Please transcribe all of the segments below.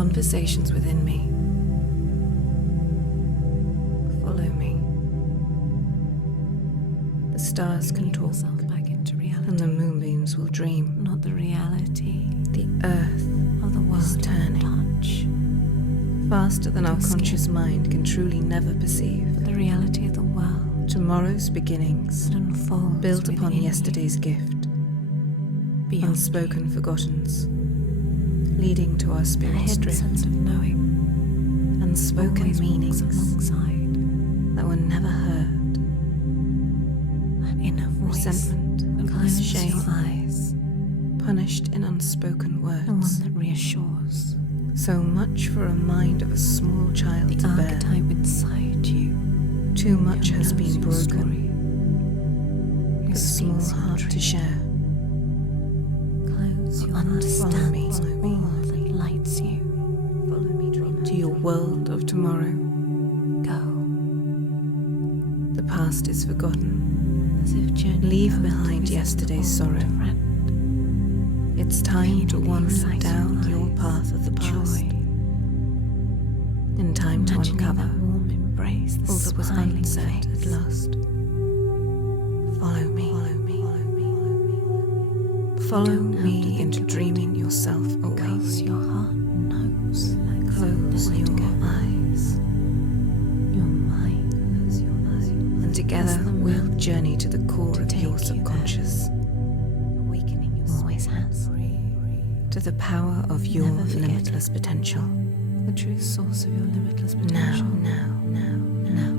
conversations within me. Follow me. The stars can talk, back into reality, and the moonbeams will dream. not the reality The earth of the world is turning touch, faster than our Your skin. conscious mind can truly never perceive. but the reality of the world Tomorrow's beginnings, that unfolds built upon within yesterday's gift, you, beyond unspoken forgottens, leading to our you. A spirit's hidden drift, sense of knowing unspoken always meanings walks alongside that were never heard, that inner voice resentment, that closes shame, your eyes, punished in unspoken the one words. that reassures, So much for a mind of a small child the to bear. archetype inside you. Too much who has knows been your broken, story, who for the small speaks your heart to truth. share. Close your Follow me, understands follow me, all follow that lights you. Follow me, dreamer, to your world of tomorrow. Go, The past is forgotten. as if journey Leave goes to behind visit yesterday's an old sorrow. friend. It's time to Feel the wander exciting down your lies, path of the past. joy. In time to Imagining uncover that warm embrace, the all that was smiling unsaid face. at last. Follow me, follow me, follow me, follow me. Follow Don't have to me think into about dreaming it, yourself because awake. your heart knows. Close where to your go. eyes, Your mind, and together Has the we'll map journey to the core to of take your you there. subconscious, awakening your always has. to the power of your Never forget limitless potential. The true source of your limitless Now, potential. now,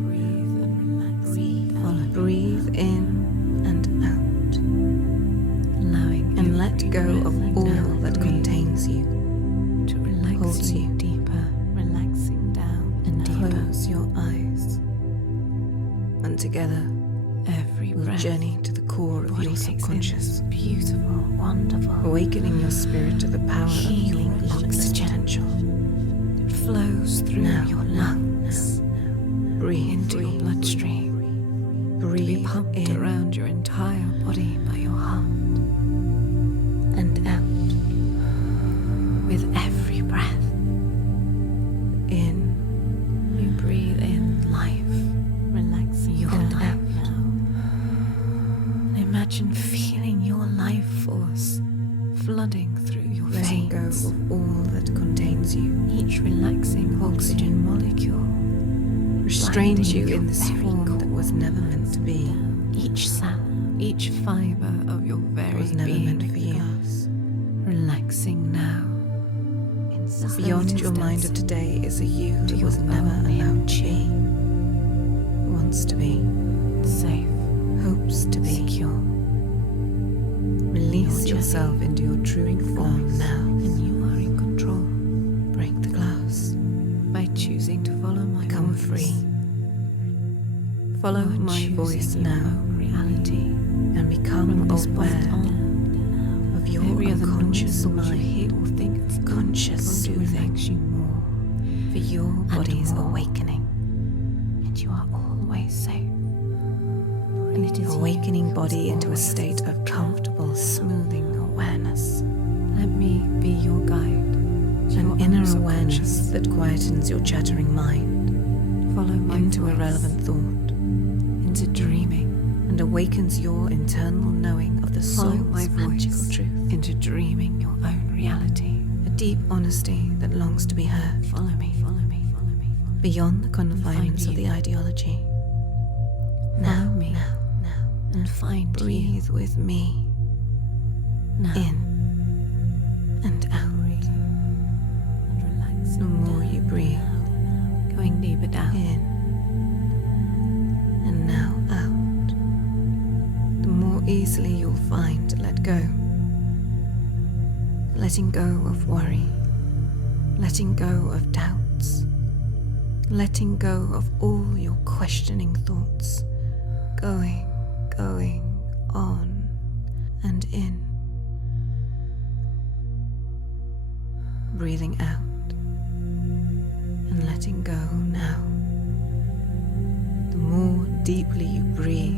Breathe and relax. Follow. breathe in and out, Allowing and let every go breath of you all now that breathe contains you. to relax holds you you. deeper, relaxing down and deeper. Close your eyes, and together Every we'll breath. journey to the core of Body your takes in subconscious, this beautiful, wonderful, awakening your spirit to the power of your healing limitless oxygen. potential. It flows through Now, your lungs Breathe, into your bloodstream to be breathe pumped in around your entire body by your heart. and out. With every breath, In you breathe in life, relaxing your and life out. now. And imagine feeling your life force flooding through your letting go veins. of all that contains you, Each relaxing oxygen molecule restrains you blinding in your this very form that was never meant to be, each cell, each fiber of your that very was never being meant for you. relaxing now. Beyond your mind of today is a you to that your was never own allowed to be, wants to be, Safe, hopes to be. secure, Release Your yourself into your true form now. and you are in control Break the glass. by choosing to follow my Become voice. free. Follow You are my choosing voice your now own reality. and become From this point aware on, of your every other unconscious noise that you mind hear or think it's conscious going to soothing. relax you more, for your body's more. awakening. and you are always safe. And it is Awakening you body who's into a always state of comfortable, smoothing awareness. Let me be your guide. to An your inner own awareness subconscious. that quietens your chattering mind Follow my into voice, irrelevant thought into dreaming, and awakens your internal knowing of the Follow soul's my magical voice. truth. into dreaming your own reality. A deep honesty that longs to be heard Follow me, follow me, follow me, follow me. beyond the confines find of the you. ideology. Follow me now, and find breathe with me you now. in and out. And relax. The more you breathe Going deeper down. in and now out, the more easily you'll find to let go. Letting go of worry, letting go of doubts, letting go of all your questioning thoughts, going on and in. Breathing out and letting go now. The more deeply you breathe,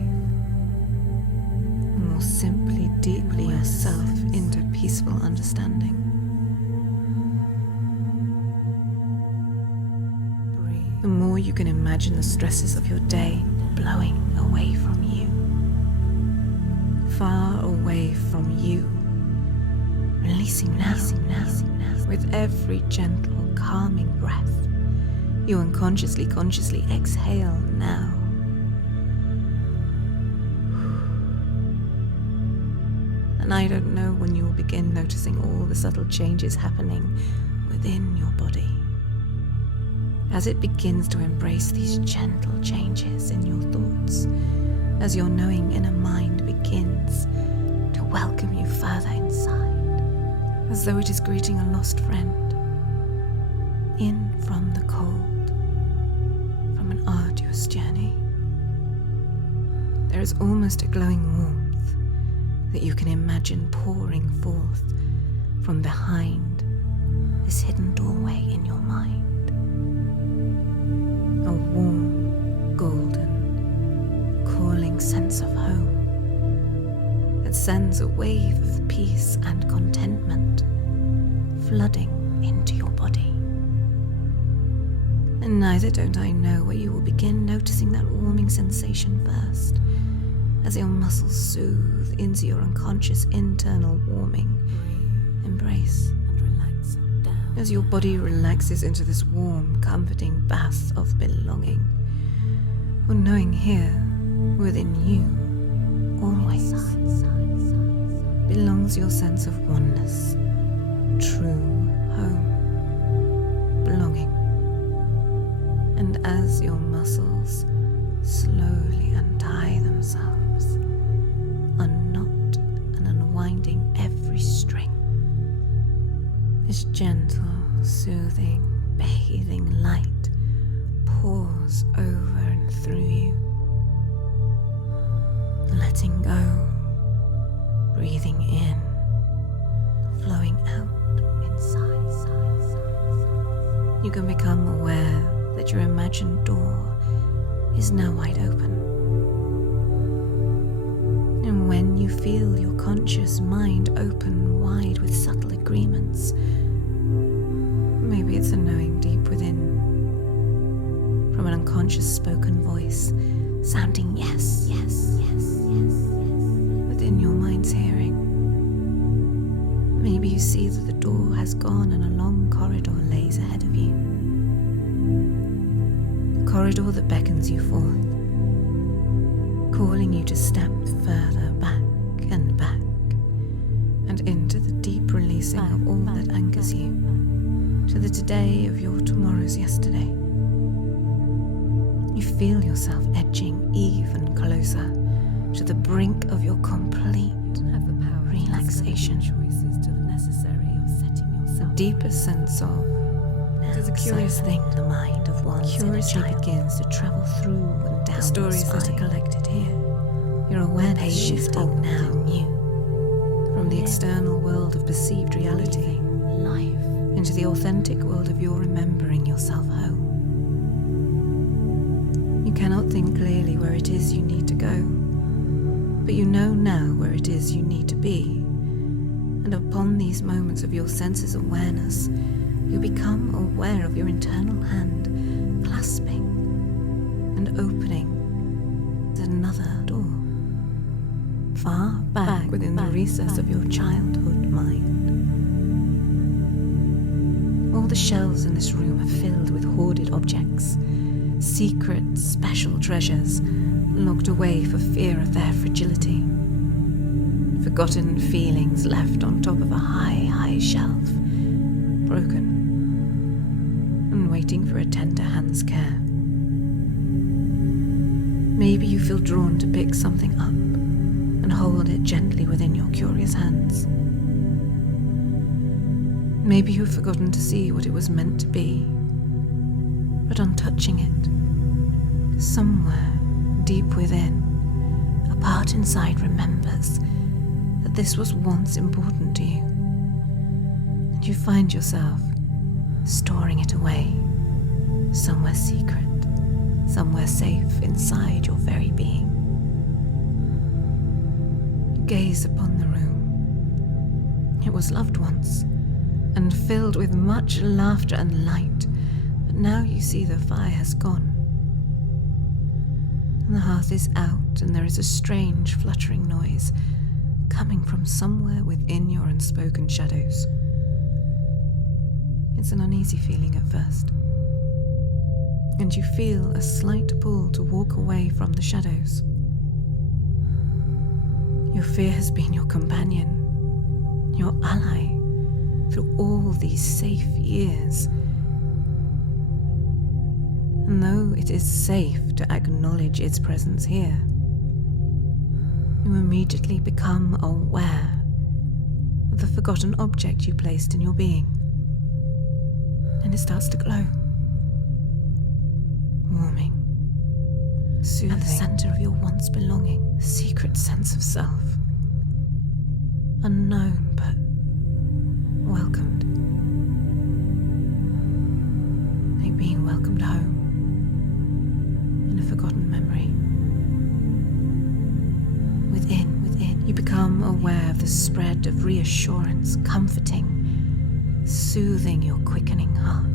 the more simply, deeply yourself into peaceful understanding. more you can imagine the stresses of your day blowing away from you. Far away from you. Releasing now. With every gentle, calming breath, you unconsciously, consciously exhale now. And I don't know when you will begin noticing all the subtle changes happening within your body. As it begins to embrace these gentle changes in your thoughts, as your knowing inner mind begins to welcome you further inside, as though it is greeting a lost friend, in from the cold, from an arduous journey. There is almost a glowing warmth that you can imagine pouring forth from behind this hidden doorway in your mind. A warm, golden, calling sense of home that sends a wave of peace and contentment flooding into your body. And neither don't I know where you will begin noticing that warming sensation first, as your muscles soothe into your unconscious internal warming embrace, and relax down. As your body relaxes into this warm, comforting bath of belonging, for knowing here, within you, always belongs your sense of oneness, true home, belonging. And as your muscles slowly untie themselves, unknot and unwinding every string, this gentle, soothing, bathing light pours over and through you, letting go, breathing in, flowing out inside. You can become aware that your imagined door is now wide open. And when you feel your conscious mind open wide with subtle agreements, maybe it's a knowing deep within, from an unconscious spoken voice, sounding yes, within your mind's hearing. Maybe you see that the door has gone and a long corridor lays ahead of you. A corridor that beckons you forth, calling you to step further back and into the deep releasing of all that anchors you to the today of your tomorrow's yesterday. You feel yourself edging even closer to the brink of your complete relaxation. The deepest sense of it is a curious thing the mind of one curiously begins to travel through and down the stories that are collected here. Your awareness shifting now new from the external world of perceived reality into the authentic world of your remembering yourself home. You cannot think clearly where it is you need to go, but you know now where it is you need to be. And upon these moments of your senses' awareness, you become aware of your internal hand clasping and opening another door, far back within the recess of your childhood mind. All the shelves in this room are filled with hoarded objects, secret, special treasures locked away for fear of their fragility. Forgotten feelings left on top of a high shelf, broken and waiting for a tender hand's care. Maybe you feel drawn to pick something up and hold it gently within your curious hands. Maybe you've forgotten to see what it was meant to be, but on touching it, somewhere deep within, a part inside remembers that this was once important to you, and you find yourself storing it away, somewhere secret, somewhere safe inside your very being. You gaze upon the room. It was loved once, and filled with much laughter and light, but now you see the fire has gone, And the hearth is out, and there is a strange fluttering noise coming from somewhere within your unspoken shadows. It's an uneasy feeling at first, and you feel a slight pull to walk away from the shadows. Your fear has been your companion, your ally, through all these safe years. And though it is safe to acknowledge its presence here, you immediately become aware of the forgotten object you placed in your being. And it starts to glow, warming, soothing, at the center of your once belonging, a secret sense of self, unknown but welcomed, like being welcomed home in a forgotten memory. Within, you become aware of the spread of reassurance, comforting, soothing your quickening heart,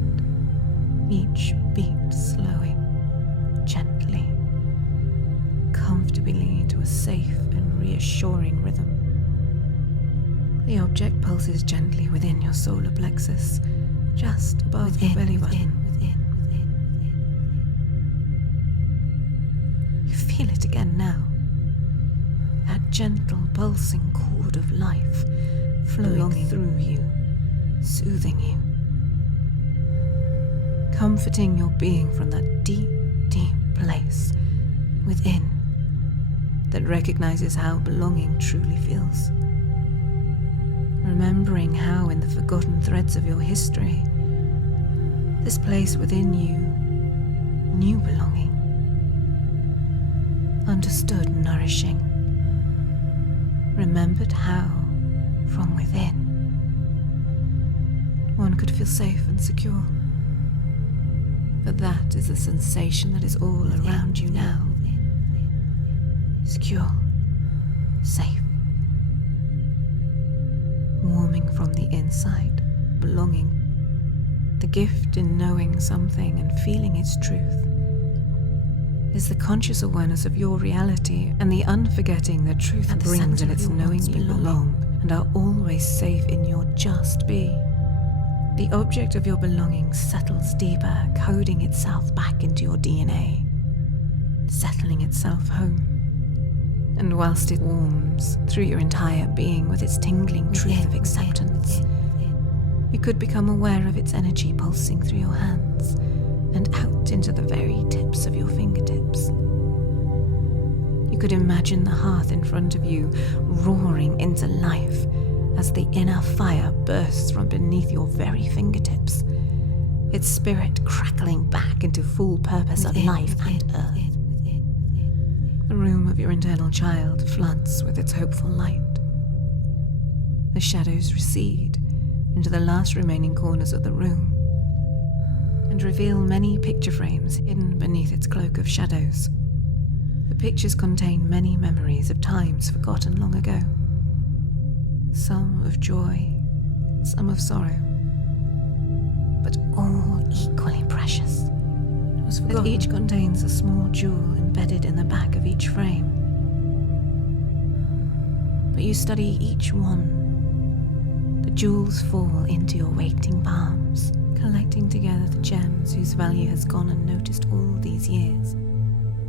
each beat slowing, gently, comfortably to a safe and reassuring rhythm. The object pulses gently within your solar plexus, just above your belly button. You feel it again now. That gentle pulsing cord of life flowing through you, soothing you, comforting your being from that deep, deep place within that recognizes how belonging truly feels. Remembering how in the forgotten threads of your history, this place within you knew belonging, understood nourishing, remembered how, from within, one could feel safe and secure. But that is the sensation that is all around you now. Secure, safe, warming from the inside, belonging. The gift in knowing something and feeling its truth is the conscious awareness of your reality and the unforgetting that truth brings in its knowing you belong and are always safe in your just be. The object of your belonging settles deeper, coding itself back into your DNA, settling itself home. And whilst it warms through your entire being with its tingling truth of acceptance, you could become aware of its energy pulsing through your hands and out into the very tips of your fingertips. You could imagine the hearth in front of you roaring into life as the inner fire bursts from beneath your very fingertips, its spirit crackling back into full purpose of life and earth. The room of your internal child floods with its hopeful light. The shadows recede into the last remaining corners of the room and reveal many picture frames hidden beneath its cloak of shadows. The pictures contain many memories of times forgotten long ago. Some of joy, some of sorrow, but all equally precious. That each contains a small jewel embedded in the back of each frame. But you study each one. The jewels fall into your waiting palms, collecting together the gems whose value has gone unnoticed all these years.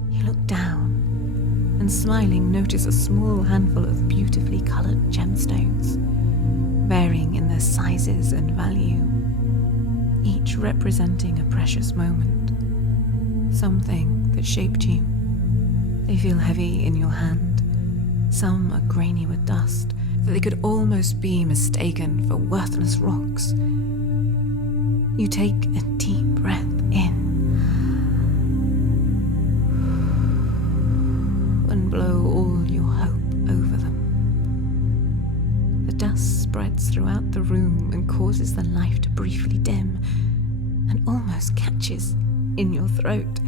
You look down and smiling notice a small handful of beautifully colored gemstones, varying in their sizes and value, each representing a precious moment. Something that shaped you. They feel heavy in your hand. Some are grainy with dust, that they could almost be mistaken for worthless rocks. You take a deep breath in and blow all your hope over them. The dust spreads throughout the room and causes the light to briefly dim and almost catches in your throat,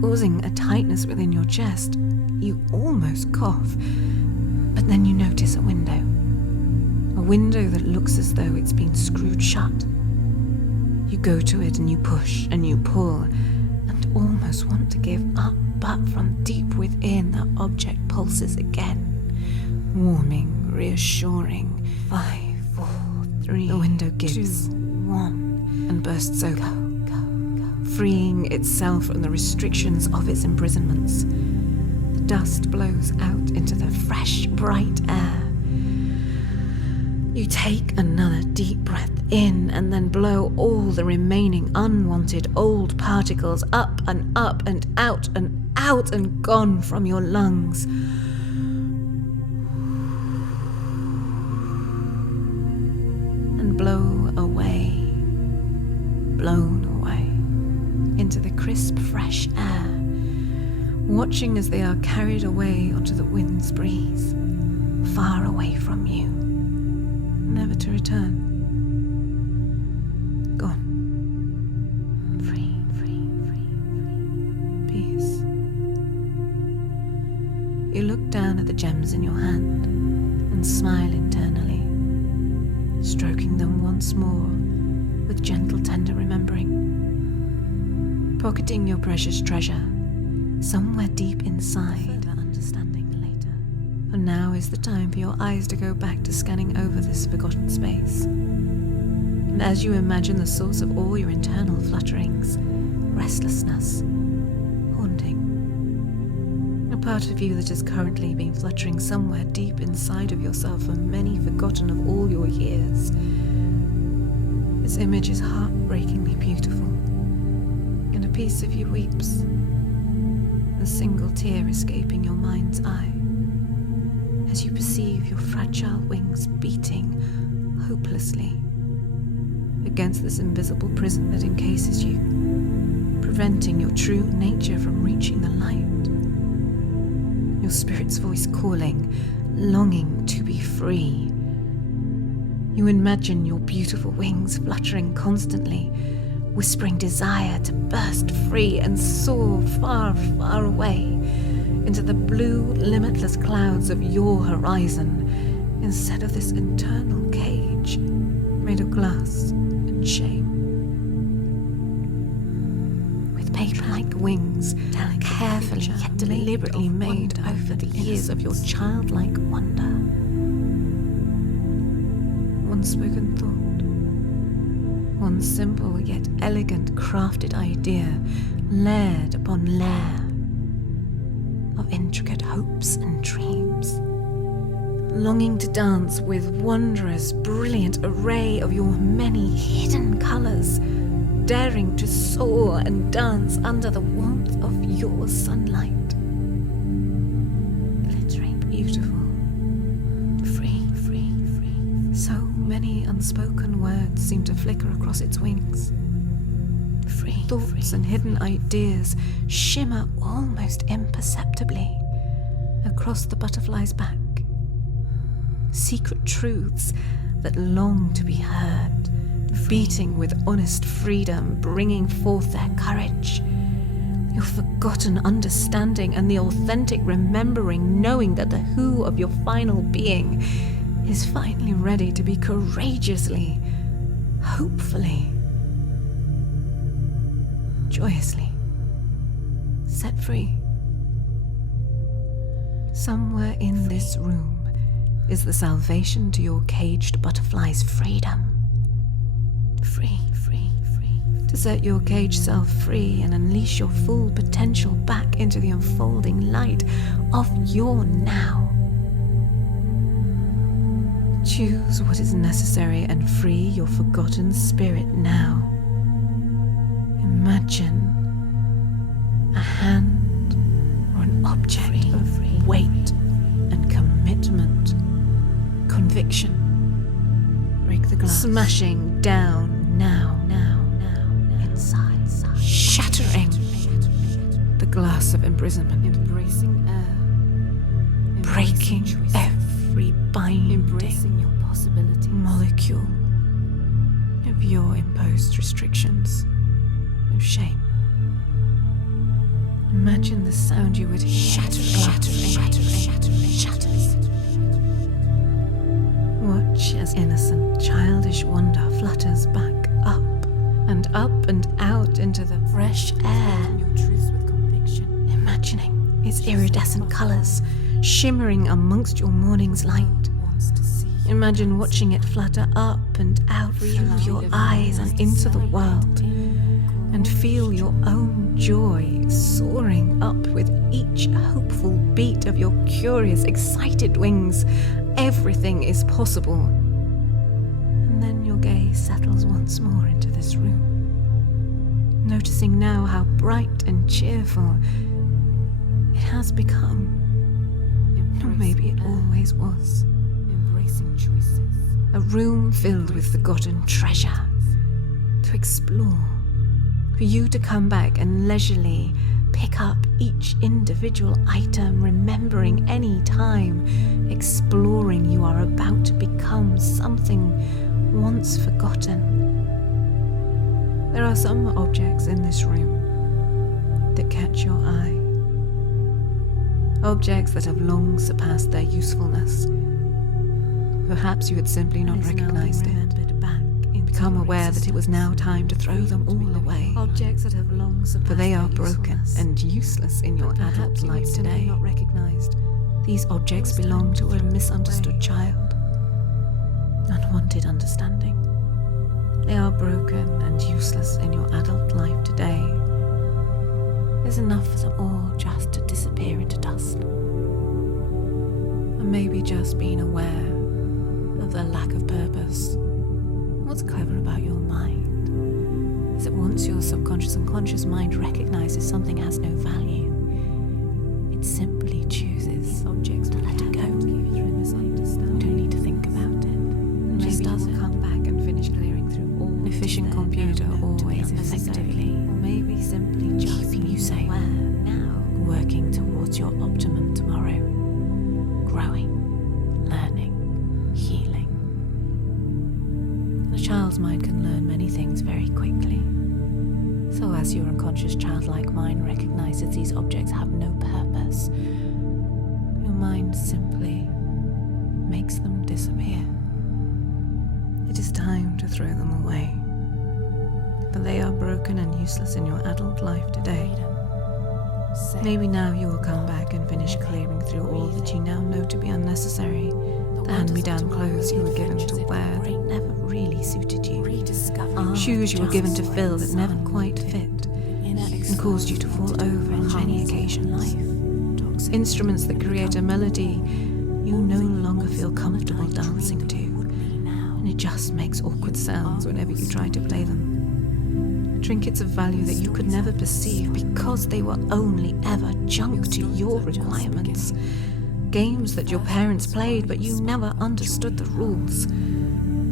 causing a tightness within your chest. You almost cough, but then you notice a window that looks as though it's been screwed shut. You go to it and you push and you pull and almost want to give up, but from deep within that object pulses again, warming, reassuring. 5, 4, 3, the window gives 2, 1, and bursts open, freeing itself from the restrictions of its imprisonments. The dust blows out into the fresh, bright air. You take another deep breath in and then blow all the remaining unwanted old particles up and out and gone from your lungs. And blown away into the crisp, fresh air, watching as they are carried away onto the wind's breeze, far away from you, never to return. Gone. Free. Peace. You look down at the gems in your hand and smile internally, stroking them once more with gentle, tender remembering. Pocketing your precious treasure somewhere deep inside. Further understanding later. For now is the time for your eyes to go back to scanning over this forgotten space. And as you imagine the source of all your internal flutterings, restlessness, haunting, a part of you that is currently being fluttering somewhere deep inside of yourself for many forgotten of all your years. Its image is heartbreakingly beautiful, and a piece of you weeps, a single tear escaping your mind's eye, as you perceive your fragile wings beating hopelessly against this invisible prison that encases you, preventing your true nature from reaching the light. Your spirit's voice calling, longing to be free. You imagine your beautiful wings fluttering constantly, whispering desire to burst free and soar far, far away into the blue, limitless clouds of your horizon, instead of this internal cage made of glass and shame. With paper-like wings, carefully yet deliberately made over the years of your childlike wonder. One spoken thought, one simple yet elegant crafted idea, layered upon layer of intricate hopes and dreams, longing to dance with wondrous, brilliant array of your many hidden colors, daring to soar and dance under the warmth of your sunlight. Glittering, beautiful, free. So many unspoken words seem to flicker across its wings. Thoughts and hidden ideas shimmer almost imperceptibly across the butterfly's back. Secret truths that long to be heard, beating with honest freedom, bringing forth their courage. Your forgotten understanding and the authentic remembering, knowing that the who of your final being is finally ready to be courageously, hopefully, joyously set free. Somewhere in this room is the salvation to your caged butterfly's freedom. Free. To set your caged self free and unleash your full potential back into the unfolding light of your now. Choose what is necessary and free your forgotten spirit now. Imagine a hand or an object of weight and commitment, conviction. Break the glass. Smashing down now, inside, shattering the glass of imprisonment, embracing air, breaking every binding, embracing your possibility, molecule of your imposed restrictions, of shame. Imagine the sound you would hear, shattering. Watch as innocent, childish wonder flutters back up and out into the fresh air. Your truth with conviction. Imagine its iridescent colours, shimmering amongst your morning's light. Imagine watching it flutter up and out through your eyes and into the world, and feel your own joy soaring up with each hopeful beat of your curious, excited wings. Everything is possible. And then your gaze settles once more into this room, noticing now how bright and cheerful it has become. Or maybe it always was. Embracing choices. A room filled with forgotten treasure to explore. For you to come back and leisurely pick up each individual item, remembering any time, exploring you are about to become something once forgotten. There are some objects in this room that catch your eye. Objects that have long surpassed their usefulness. Perhaps you had simply not recognized it. Become aware that it was now time to throw them all away. Objects that have long surpassed, for they are broken and useless in your adult life today. Not recognized. These objects belong to a misunderstood child. Unwanted understanding. They are broken and useless in your adult life today. There's enough for them all just to disappear into dust. And maybe just being aware of their lack of purpose. What's clever about your mind is that once your subconscious and conscious mind recognizes something has no value, it simply chooses objects to let it go. You don't need to think about it. It just does it. Come back and finish clearing through all. An efficient computer always effectively, or maybe simply just keeping you safe. Now, working towards your optimum tomorrow, growing, learning, healing. A child's mind can learn many things very quickly. So as your unconscious childlike mind recognizes these objects have no purpose, your mind simply makes them disappear. It is time to throw them away. For they are broken and useless in your adult life today. Maybe now you will come back and finish clearing through all that you now know to be unnecessary. The hand-me-down clothes you were given to wear that never really suited you. Shoes you were given to fill that never quite fit and caused you to fall over on many occasions. Instruments that create a melody you no longer feel comfortable dancing to, and it just makes awkward sounds whenever you try to play them. Trinkets of value that you could never perceive because they were only ever junk to your requirements. Games that your parents played but you never understood the rules.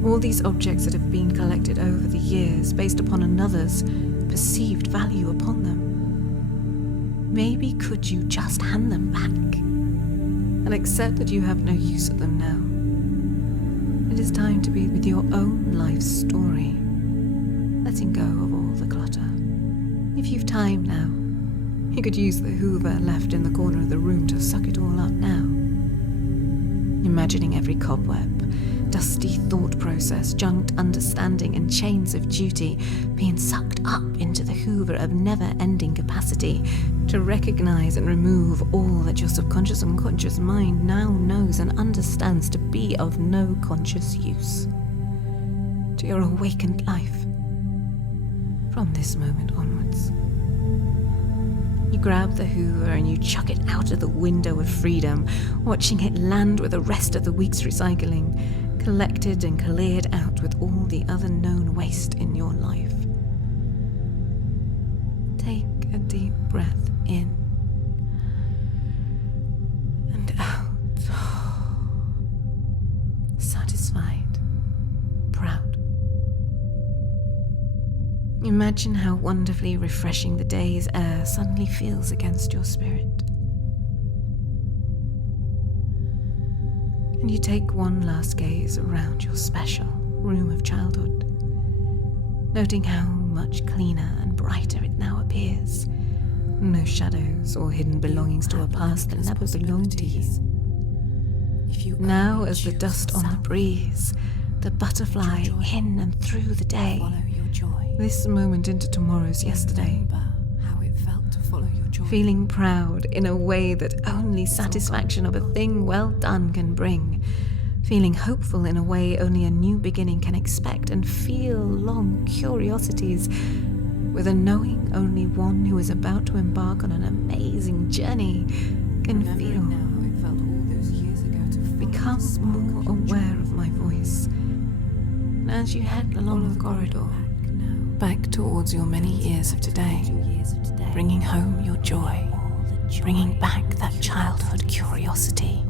All these objects that have been collected over the years based upon another's perceived value upon them. Maybe could you just hand them back and accept that you have no use for them now? It is time to be with your own life story, letting go of all the clutter. If you've time now, you could use the hoover left in the corner of the room to suck it all up now. Imagining every cobweb, dusty thought process, junked understanding and chains of duty being sucked up into the hoover of never-ending capacity to recognize and remove all that your subconscious and conscious mind now knows and understands to be of no conscious use to your awakened life from this moment onwards. You grab the hoover and you chuck it out of the window of freedom, watching it land with the rest of the week's recycling, collected and cleared out with all the other known waste in your life. Take a deep breath in and out. Satisfied, proud. Imagine how wonderfully refreshing the day's air suddenly feels against your spirit. And you take one last gaze around your special room of childhood, noting how much cleaner and brighter it now appears. No shadows or hidden belongings to a past that never belonged to you. Now, as the dust on the breeze, the butterfly in and through the day, this moment into tomorrow's yesterday, follow your joy. Feeling proud in a way that only satisfaction of a thing well done can bring. Feeling hopeful in a way only a new beginning can expect, and feel long curiosities with a knowing only one who is about to embark on an amazing journey can feel. Now how it felt all those years ago to Become more aware of my voice. And as you head along the corridor, back towards your many years of today, bringing home your joy, bringing back that childhood curiosity,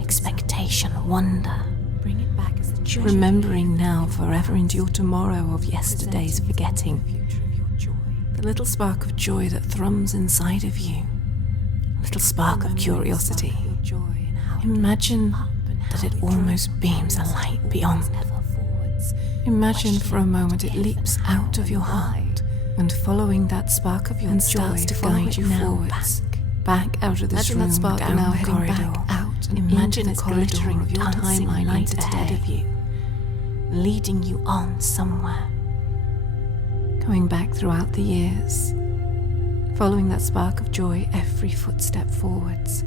expectation, wonder, bring it back as a joy. remembering now forever into your tomorrow of yesterday's forgetting, the little spark of joy that thrums inside of you, a little spark of curiosity. Imagine that it almost beams a light beyond. Imagine for a moment it leaps out of your heart, and following that spark of your joy starts to guide you forwards, back out of this room, down the corridor, out, and imagine it glittering of your timeline light ahead of you, leading you on somewhere. Going back throughout the years, following that spark of joy every footstep forwards,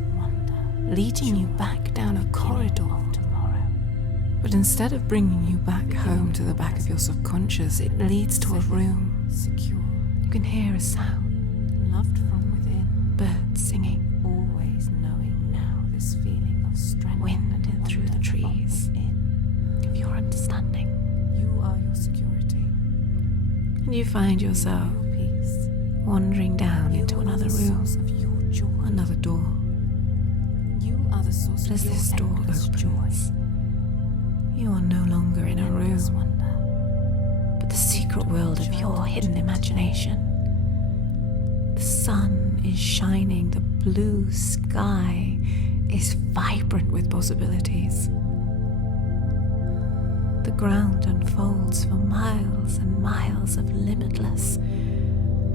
leading you back down a corridor. But instead of bringing you back home to the back of your subconscious, it leads to a room. Secure. You can hear a sound, Loved from within. birds singing, Always knowing now this feeling of strength. wind in through the trees, of your understanding. You are your security. And you find yourself Your peace. wandering down You into are another the room, source of your joy. another door. You are the source But as of your this door endless opens, joy. you are no longer in a Endless room, wonder. but the secret world of your hidden imagination. The sun is shining, the blue sky is vibrant with possibilities. The ground unfolds for miles and miles of limitless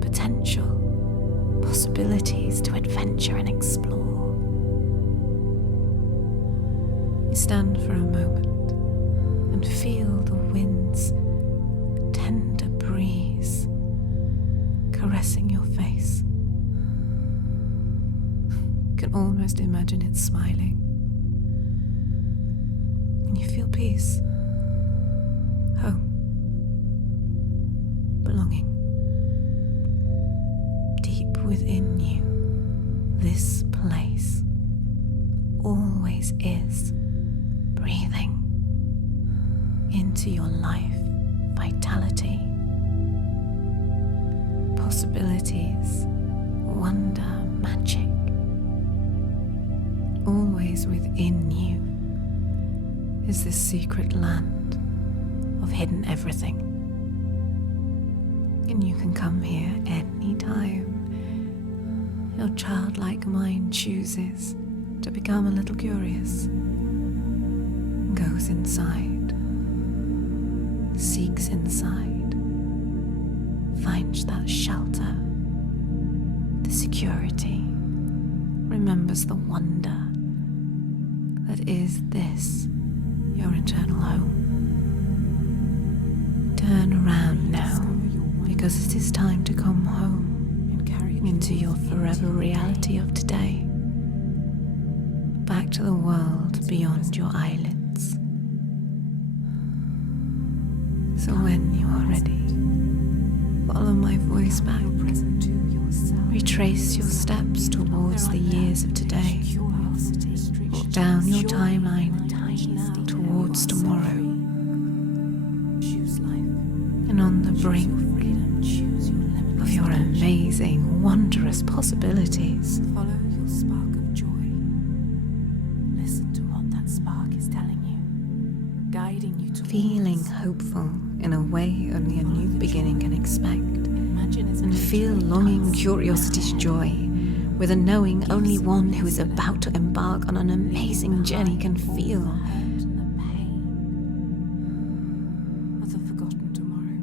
potential, possibilities to adventure and explore. You stand for a moment and feel the wind's tender breeze caressing your face. You can almost imagine it smiling. And you feel peace, home, belonging. Deep within you, this place always is breathing into your life, vitality, possibilities, wonder, magic. Always within you is this secret land of hidden everything. And you can come here anytime your childlike mind chooses to become a little curious, goes inside, seeks inside, finds that shelter, the security, remembers the wonder that is this, your internal home. Turn around now, because it is time to come home into your forever reality of today, back to the world beyond your eyelids. So when you are ready, follow my voice back, retrace your steps towards the years of today, walk down your timeline towards tomorrow, and on the brink of your amazing, wondrous possibilities. Follow your spark of joy. Listen to what that spark is telling you, guiding you to Feeling hopeful in a way only a new beginning can expect, and feel longing curiosity's joy, with a knowing only one who is about to embark on an amazing journey can feel. the pain of the forgotten tomorrow.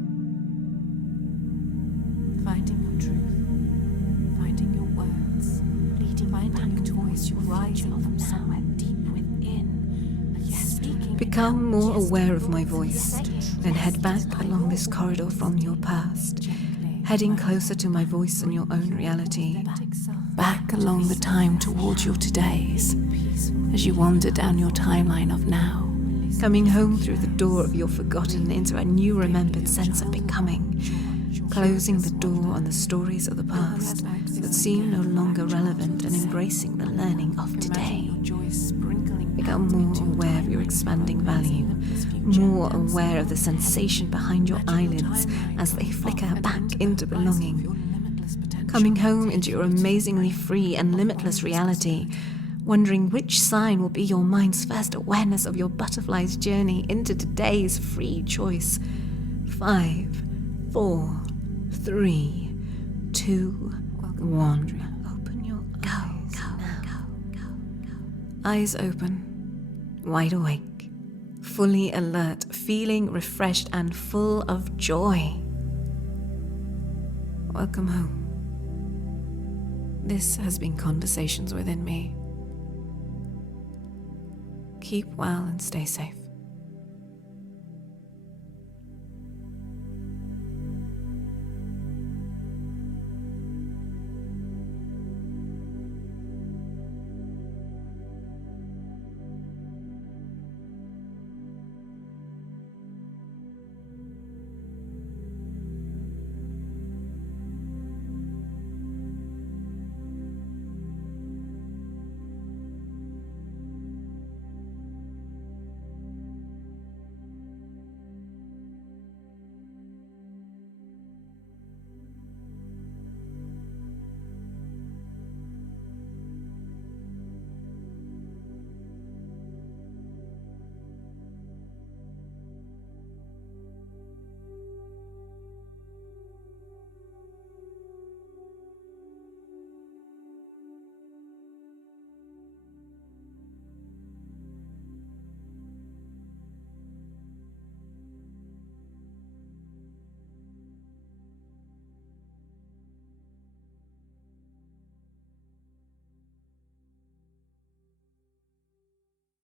Finding your truth, finding your words, leading back towards your rising from somewhere deep within. Speaking. Become more aware of my voice and head back along this corridor from your past. heading closer to my voice and your own reality, back along the time towards your todays, as you wander down your timeline of now, coming home through the door of your forgotten into a new remembered sense of becoming, closing the door on the stories of the past that seem no longer relevant and embracing the learning of today. Become more aware of your expanding value, more aware of the sensation behind your eyelids as they flicker back into belonging. Coming home into your amazingly free and limitless reality, wondering which sign will be your mind's first awareness of your butterfly's journey into today's free choice. 5, 4, 3, 2, 1. Open your eyes open, wide awake, fully alert, feeling refreshed and full of joy. Welcome home. This has been Conversations Within Me. Keep well and stay safe.